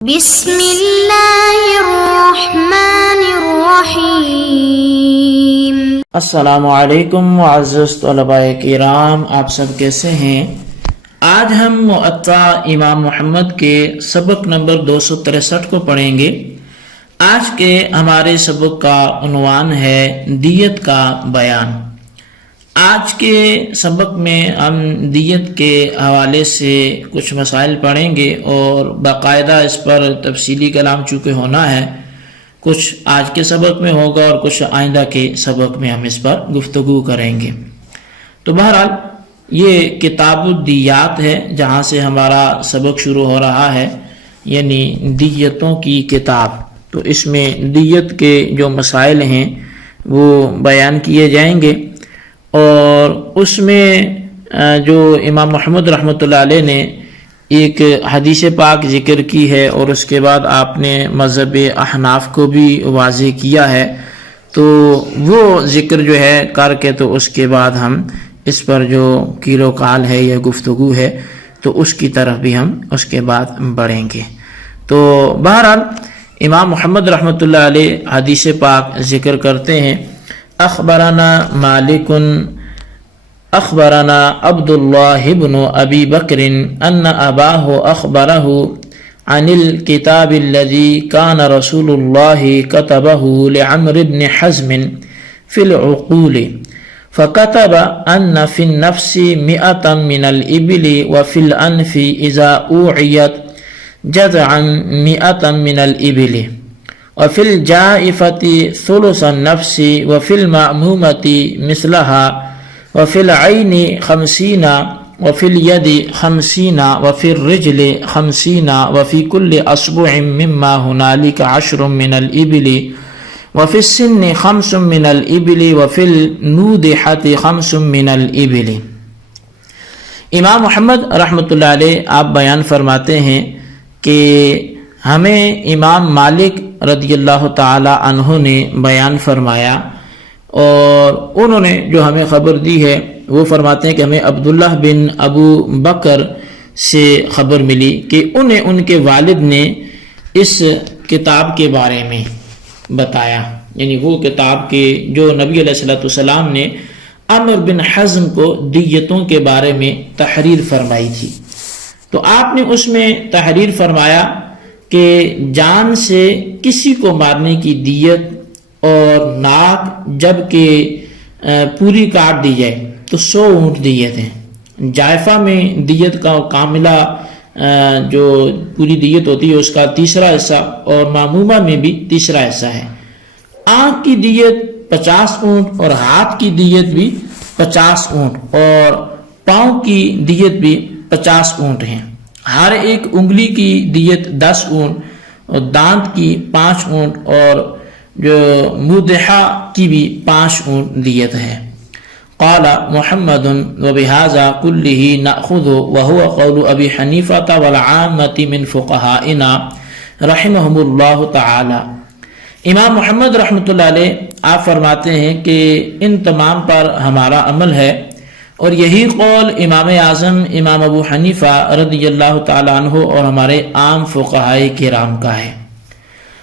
بسم اللہ الرحمن الرحیم۔ السلام علیکم معزز طلباء کرام، آپ سب کیسے ہیں؟ آج ہم موطا امام محمد کے سبق نمبر 263 کو پڑھیں گے۔ آج کے ہمارے سبق کا عنوان ہے دیت کا بیان۔ آج کے سبق میں ہم دیت کے حوالے سے کچھ مسائل پڑھیں گے اور باقاعدہ اس پر تفصیلی کلام چونکہ ہونا ہے، کچھ آج کے سبق میں ہوگا اور کچھ آئندہ کے سبق میں ہم اس پر گفتگو کریں گے۔ تو بہرحال یہ کتاب الدیات ہے جہاں سے ہمارا سبق شروع ہو رہا ہے، یعنی دیتوں کی کتاب۔ تو اس میں دیت کے جو مسائل ہیں وہ بیان کیے جائیں گے، اور اس میں جو امام محمد رحمۃ اللہ علیہ نے ایک حدیث پاک ذکر کی ہے اور اس کے بعد آپ نے مذہب احناف کو بھی واضح کیا ہے، تو وہ ذکر جو ہے کر کے تو اس کے بعد ہم اس پر جو قیل و قال ہے یا گفتگو ہے تو اس کی طرف بھی ہم اس کے بعد بڑھیں گے۔ تو بہرحال امام محمد رحمۃ اللہ علیہ حدیث پاک ذکر کرتے ہیں، اخبرنا مالک اخبرنا عبد اللہ بن ابی بکر ان اباہ اخبرہ عن الكتاب الذي كان رسول الله كتبه لعمرو بن حزم في العقول، فكتب ان في النفس 100 من الإبل وفي الأنف إذا أوعيت جذعا 100 من الإبل، وفي الجائفة ثلث النفس، وفي المأمومة مثلها، وفي العين 50، وفي اليد 50، وفي الرجل 50، وفي كل أصبع مما هنالك 10 من الإبل، وفي السن 5 من الإبل، وفي النودحة 5 من الإبل۔ امام محمد رحمۃ اللہ علیہ آپ بیان فرماتے ہیں کہ ہمیں امام مالک رضی اللہ تعالی عنہ نے بیان فرمایا، اور انہوں نے جو ہمیں خبر دی ہے وہ فرماتے ہیں کہ ہمیں عبداللہ بن ابو بکر سے خبر ملی کہ انہیں ان کے والد نے اس کتاب کے بارے میں بتایا، یعنی وہ کتاب کے جو نبی علیہ السلام نے عمر بن حزم کو دیتوں کے بارے میں تحریر فرمائی تھی۔ تو آپ نے اس میں تحریر فرمایا کہ جان سے کسی کو مارنے کی دیت اور ناک جب کہ پوری کاٹ دی جائے تو 100 اونٹ دیت ہیں۔ جائفہ میں دیت کا کاملہ جو پوری دیت ہوتی ہے اس کا تیسرا حصہ، اور معمومہ میں بھی تیسرا حصہ ہے۔ آنکھ کی دیت 50 اونٹ اور ہاتھ کی دیت بھی 50 اونٹ اور پاؤں کی دیت بھی 50 اونٹ ہیں۔ ہر ایک انگلی کی دیت 10 اونٹ اور دانت کی 5 اونٹ اور جو مودحہ کی بھی 5 اونٹ دیت ہے۔ قال محمد وبهذا كله نأخذ وهو قول ابی حنیفہ والعامة من فقهائنا رحمهم اللہ تعالی۔ امام محمد رحمۃ اللہ علیہ آپ فرماتے ہیں کہ ان تمام پر ہمارا عمل ہے، اور یہی قول امام اعظم امام ابو حنیفہ رضی اللہ تعالی عنہ اور ہمارے عام فقہائے کرام کا ہے۔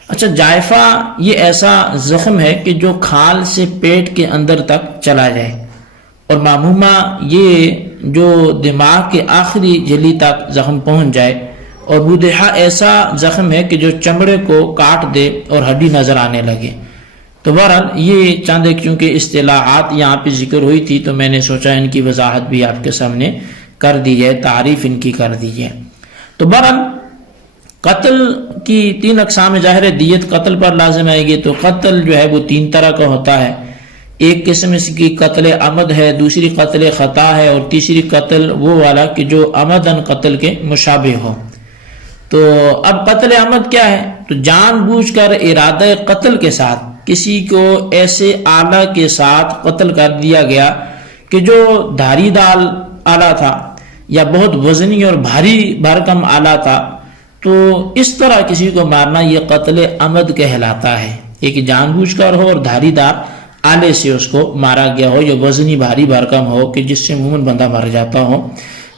اچھا، جائفہ یہ ایسا زخم ہے کہ جو کھال سے پیٹ کے اندر تک چلا جائے، اور معمومہ یہ جو دماغ کے آخری جھلی تک زخم پہنچ جائے، اور مودحہ ایسا زخم ہے کہ جو چمڑے کو کاٹ دے اور ہڈی نظر آنے لگے۔ تو بہرحال یہ چند کیونکہ اصطلاحات یہاں پہ ذکر ہوئی تھی تو میں نے سوچا ان کی وضاحت بھی آپ کے سامنے کر دی جائے، تعریف ان کی کر دی جائے۔ تو بہرحال قتل کی 3 اقسام ظاہر ہے، دیت قتل پر لازم آئے گی۔ تو قتل جو ہے وہ 3 طرح کا ہوتا ہے، ایک قسم اس کی قتل عمد ہے، دوسری قتل خطا ہے، اور تیسری قتل وہ والا کہ جو عمدن قتل کے مشابہ ہو۔ تو اب قتل عمد کیا ہے؟ تو جان بوجھ کر ارادہ قتل کے ساتھ کسی کو ایسے آلہ کے ساتھ قتل کر دیا گیا کہ جو دھاری دار آلہ تھا یا بہت وزنی اور بھاری بھرکم آلہ تھا، تو اس طرح کسی کو مارنا یہ قتل عمد کہلاتا ہے۔ ایک جان بوجھ کر ہو اور دھاری دار آلے سے اس کو مارا گیا ہو، یا وزنی بھاری بھرکم ہو کہ جس سے عموماً بندہ مر جاتا ہو،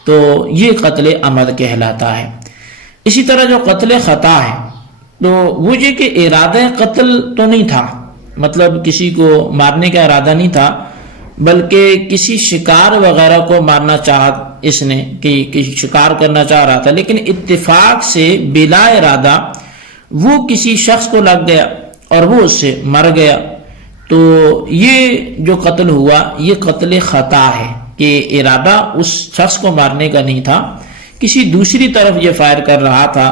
تو یہ قتل عمد کہلاتا ہے۔ اسی طرح جو قتل خطا ہے تو وہ یہ کہ ارادہ قتل تو نہیں تھا، مطلب کسی کو مارنے کا ارادہ نہیں تھا، بلکہ کسی شکار وغیرہ کو مارنا چاہا اس نے، کہ کسی شکار کرنا چاہ رہا تھا، لیکن اتفاق سے بلا ارادہ وہ کسی شخص کو لگ گیا اور وہ اس سے مر گیا، تو یہ جو قتل ہوا یہ قتل خطا ہے، کہ ارادہ اس شخص کو مارنے کا نہیں تھا، کسی دوسری طرف یہ فائر کر رہا تھا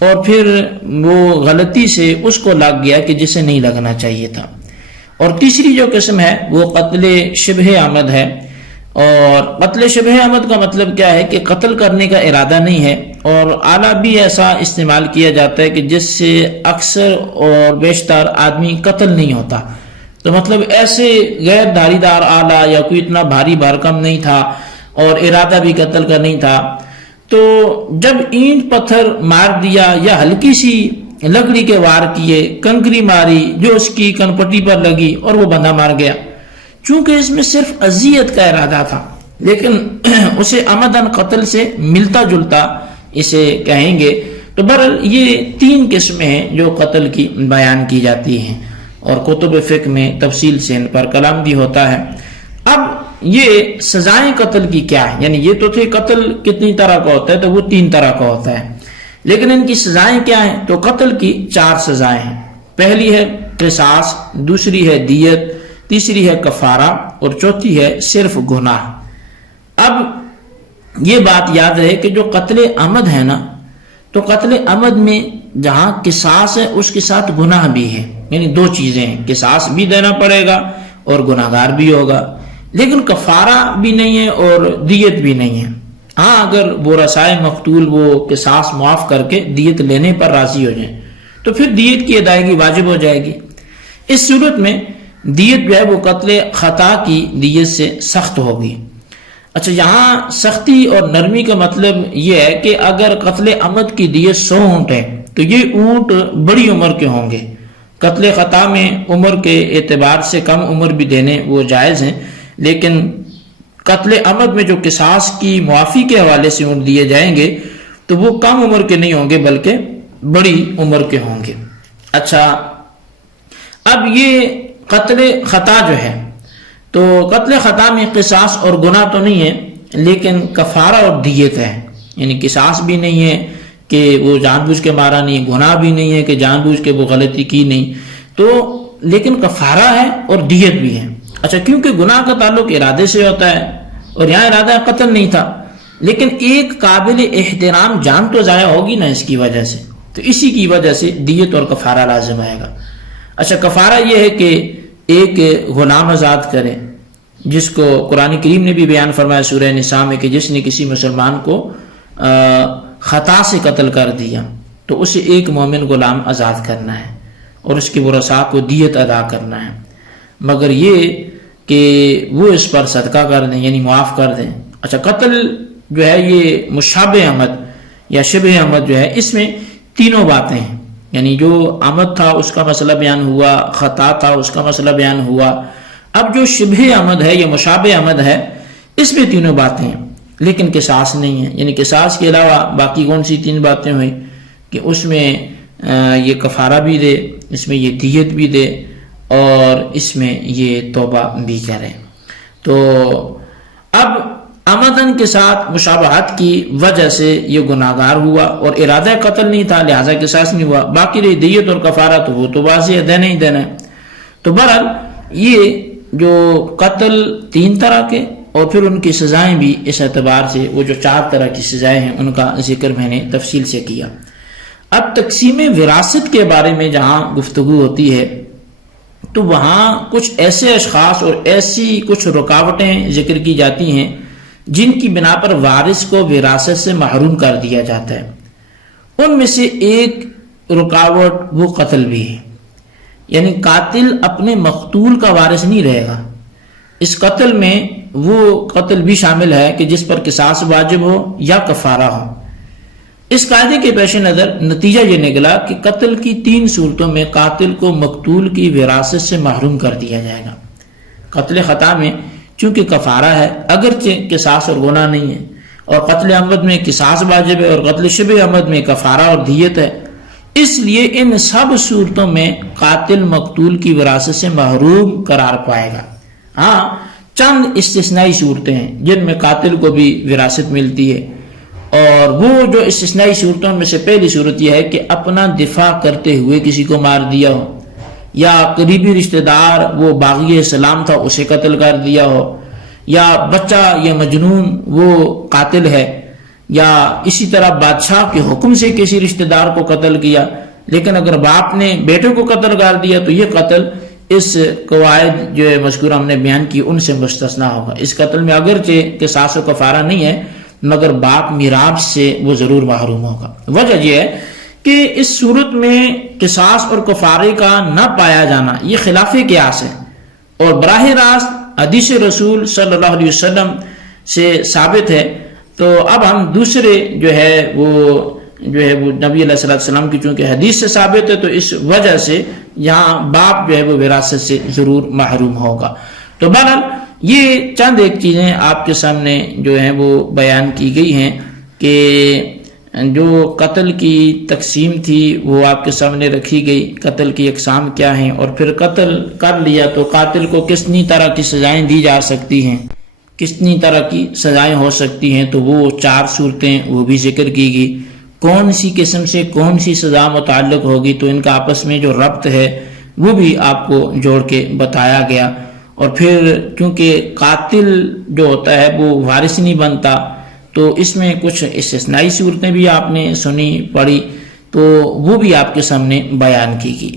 اور پھر وہ غلطی سے اس کو لگ گیا کہ جسے نہیں لگنا چاہیے تھا۔ اور تیسری جو قسم ہے وہ قتل شبہ عمد ہے، اور قتل شبہ عمد کا مطلب کیا ہے کہ قتل کرنے کا ارادہ نہیں ہے، اور اعلیٰ بھی ایسا استعمال کیا جاتا ہے کہ جس سے اکثر اور بیشتر آدمی قتل نہیں ہوتا، تو مطلب ایسے غیر دھاری دار آلہ یا کوئی اتنا بھاری بھرکم نہیں تھا اور ارادہ بھی قتل کا نہیں تھا، تو جب اینٹ پتھر مار دیا یا ہلکی سی لکڑی کے وار کیے، کنکری ماری جو اس کی کنپٹی پر لگی اور وہ بندہ مار گیا، چونکہ اس میں صرف اذیت کا ارادہ تھا، لیکن اسے عمدن قتل سے ملتا جلتا اسے کہیں گے۔ تو بہرحال یہ تین قسمیں ہیں جو قتل کی بیان کی جاتی ہیں، اور کتب فقہ میں تفصیل سے ان پر کلام بھی ہوتا ہے۔ اب یہ سزائیں قتل کی کیا ہے، یعنی یہ تو تھے قتل کتنی طرح کا ہوتا ہے، تو وہ 3 طرح کا ہوتا ہے، لیکن ان کی سزائیں کیا ہیں؟ تو قتل کی 4 سزائیں ہیں۔ پہلی ہے قصاص، دوسری ہے دیت، تیسری ہے کفارہ، اور چوتھی ہے صرف گناہ۔ اب یہ بات یاد رہے کہ جو قتل عمد ہے نا، تو قتل عمد میں جہاں قصاص ہے اس کے ساتھ گناہ بھی ہے، یعنی 2 چیزیں ہیں، قصاص بھی دینا پڑے گا اور گناہگار بھی ہوگا، لیکن کفارہ بھی نہیں ہے اور دیت بھی نہیں ہے۔ ہاں اگر وہ رسائے مقتول وہ قصاص معاف کر کے دیت لینے پر راضی ہو جائیں تو پھر دیت کی ادائیگی واجب ہو جائے گی۔ اس صورت میں دیت جو ہے وہ قتل خطا کی دیت سے سخت ہوگی۔ اچھا، یہاں سختی اور نرمی کا مطلب یہ ہے کہ اگر قتل عمد کی دیت 100 اونٹ ہے تو یہ اونٹ بڑی عمر کے ہوں گے۔ قتل خطا میں عمر کے اعتبار سے کم عمر بھی دینے وہ جائز ہیں، لیکن قتل عمد میں جو قصاص کی معافی کے حوالے سے اونٹ دیے جائیں گے تو وہ کم عمر کے نہیں ہوں گے بلکہ بڑی عمر کے ہوں گے۔ اچھا، اب یہ قتل خطا جو ہے تو قتل خطا میں قصاص اور گناہ تو نہیں ہے، لیکن کفارہ اور دیت ہے، یعنی قصاص بھی نہیں ہے کہ وہ جان بوجھ کے مارا نہیں، گناہ بھی نہیں ہے کہ جان بوجھ کے وہ غلطی کی نہیں، تو لیکن کفارہ ہے اور دیت بھی ہے۔ اچھا، کیونکہ گناہ کا تعلق ارادے سے ہوتا ہے اور یہاں ارادہ قتل نہیں تھا، لیکن ایک قابل احترام جان تو ضائع ہوگی نا اس کی وجہ سے، تو اسی کی وجہ سے دیت اور کفارہ لازم آئے گا۔ اچھا، کفارہ یہ ہے کہ ایک غلام آزاد کرے، جس کو قرآن کریم نے بھی بیان فرمایا سورہ نساء میں کہ جس نے کسی مسلمان کو خطا سے قتل کر دیا تو اسے ایک مومن غلام آزاد کرنا ہے اور اس کے ورثاء کو دیت ادا کرنا ہے، مگر یہ کہ وہ اس پر صدقہ کر دیں، یعنی معاف کر دیں۔ اچھا، قتل جو ہے یہ مشابہ عمد یا شبہ عمد جو ہے اس میں 3 باتیں ہیں، یعنی جو عمد تھا اس کا مسئلہ بیان ہوا، خطا تھا اس کا مسئلہ بیان ہوا، اب جو شبہ عمد ہے یا مشابہ عمد ہے اس میں 3 باتیں ہیں، لیکن قصاص نہیں ہے، یعنی قصاص کے علاوہ باقی کون سی 3 باتیں ہوئی کہ اس میں یہ کفارہ بھی دے، اس میں یہ دیت بھی دے اور اس میں یہ توبہ بھی کرے۔ تو اب عمدن کے ساتھ مشابہت کی وجہ سے یہ گناہگار ہوا اور ارادہ قتل نہیں تھا لہذا قصاص نہیں ہوا، باقی رہی دیت اور کفارہ تو وہ تو واضح ہے، دینا ہی دینا ہے۔ تو بہرحال یہ جو قتل 3 طرح کے اور پھر ان کی سزائیں بھی اس اعتبار سے وہ جو 4 طرح کی سزائیں ہیں ان کا ذکر میں نے تفصیل سے کیا۔ اب تقسیم وراثت کے بارے میں جہاں گفتگو ہوتی ہے تو وہاں کچھ ایسے اشخاص اور ایسی کچھ رکاوٹیں ذکر کی جاتی ہیں جن کی بنا پر وارث کو وراثت سے محروم کر دیا جاتا ہے۔ ان میں سے ایک رکاوٹ وہ قتل بھی ہے، یعنی قاتل اپنے مقتول کا وارث نہیں رہے گا۔ اس قتل میں وہ قتل بھی شامل ہے کہ جس پر قصاص واجب ہو یا کفارہ ہو۔ اس قاعدے کے پیش نظر نتیجہ یہ نکلا کہ قتل کی 3 صورتوں میں قاتل کو مقتول کی وراثت سے محروم کر دیا جائے گا۔ قتل خطا میں چونکہ کفارہ ہے، اگرچہ قصاص اور گناہ نہیں ہے، اور قتل عمد میں قصاص واجب ہے، اور قتل شبہ عمد میں کفارہ اور دیت ہے۔ اس لیے ان سب صورتوں میں قاتل مقتول کی وراثت سے محروم قرار پائے گا۔ ہاں چند استثنائی صورتیں ہیں جن میں قاتل کو بھی وراثت ملتی ہے، اور وہ جو استثنائی صورتوں میں سے پہلی صورت یہ ہے کہ اپنا دفاع کرتے ہوئے کسی کو مار دیا ہو، یا قریبی رشتہ دار وہ باغی سلام تھا اسے قتل کر دیا ہو، یا بچہ یا مجنون وہ قاتل ہے، یا اسی طرح بادشاہ کے حکم سے کسی رشتہ دار کو قتل کیا، لیکن اگر باپ نے بیٹے کو قتل کر دیا تو یہ قتل اس قواعد جو مذکورہ ہم نے بیان کی ان سے مستثنا ہوگا۔ اس قتل میں اگرچہ قصاص و کفارہ نہیں ہے، مگر باپ میراث سے وہ ضرور محروم ہوگا۔ وجہ یہ ہے کہ اس صورت میں قصاص اور کفارے کا نہ پایا جانا یہ خلاف قیاس ہے، اور براہ راست حدیث رسول صلی اللہ علیہ وسلم سے ثابت ہے۔ تو اب ہم دوسرے جو ہے وہ نبی علیہ السلام کی چونکہ حدیث سے ثابت ہے، تو اس وجہ سے یہاں باپ جو ہے وہ وراثت سے ضرور محروم ہوگا۔ تو بہرحال یہ چند ایک چیزیں آپ کے سامنے جو ہیں وہ بیان کی گئی ہیں کہ جو قتل کی تقسیم تھی وہ آپ کے سامنے رکھی گئی، قتل کی اقسام کیا ہیں، اور پھر قتل کر لیا تو قاتل کو کتنی طرح کی سزائیں دی جا سکتی ہیں، کتنی طرح کی سزائیں ہو سکتی ہیں، تو وہ 4 صورتیں وہ بھی ذکر کی گئی۔ کون سی قسم سے کون سی سزا متعلق ہوگی تو ان کا آپس میں جو ربط ہے وہ بھی آپ کو جوڑ کے بتایا گیا۔ اور پھر کیونکہ قاتل جو ہوتا ہے وہ وارث نہیں بنتا، تو اس میں کچھ استثنائی صورتیں بھی آپ نے سنی پڑھی، تو وہ بھی آپ کے سامنے بیان کی گئی۔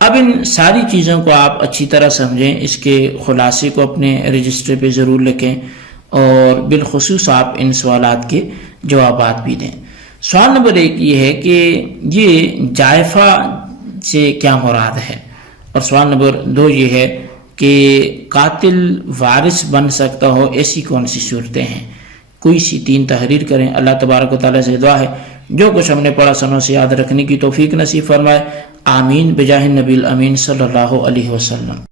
اب ان ساری چیزوں کو آپ اچھی طرح سمجھیں، اس کے خلاصے کو اپنے رجسٹر پہ ضرور لکھیں، اور بالخصوص آپ ان سوالات کے جوابات بھی دیں۔ سوال نمبر 1 یہ ہے کہ یہ جائفہ سے کیا مراد ہے، اور سوال نمبر 2 یہ ہے کہ قاتل وارث بن سکتا ہو ایسی کون سی صورتیں ہیں۔ کوئی سی 3 تحریر کریں۔ اللہ تبارک و تعالیٰ سے دعا ہے جو کچھ ہم نے پڑھا سنوں سے یاد رکھنے کی توفیق نصیب فرمائے۔ آمین بجاہ النبی الامین صلی اللہ علیہ وسلم۔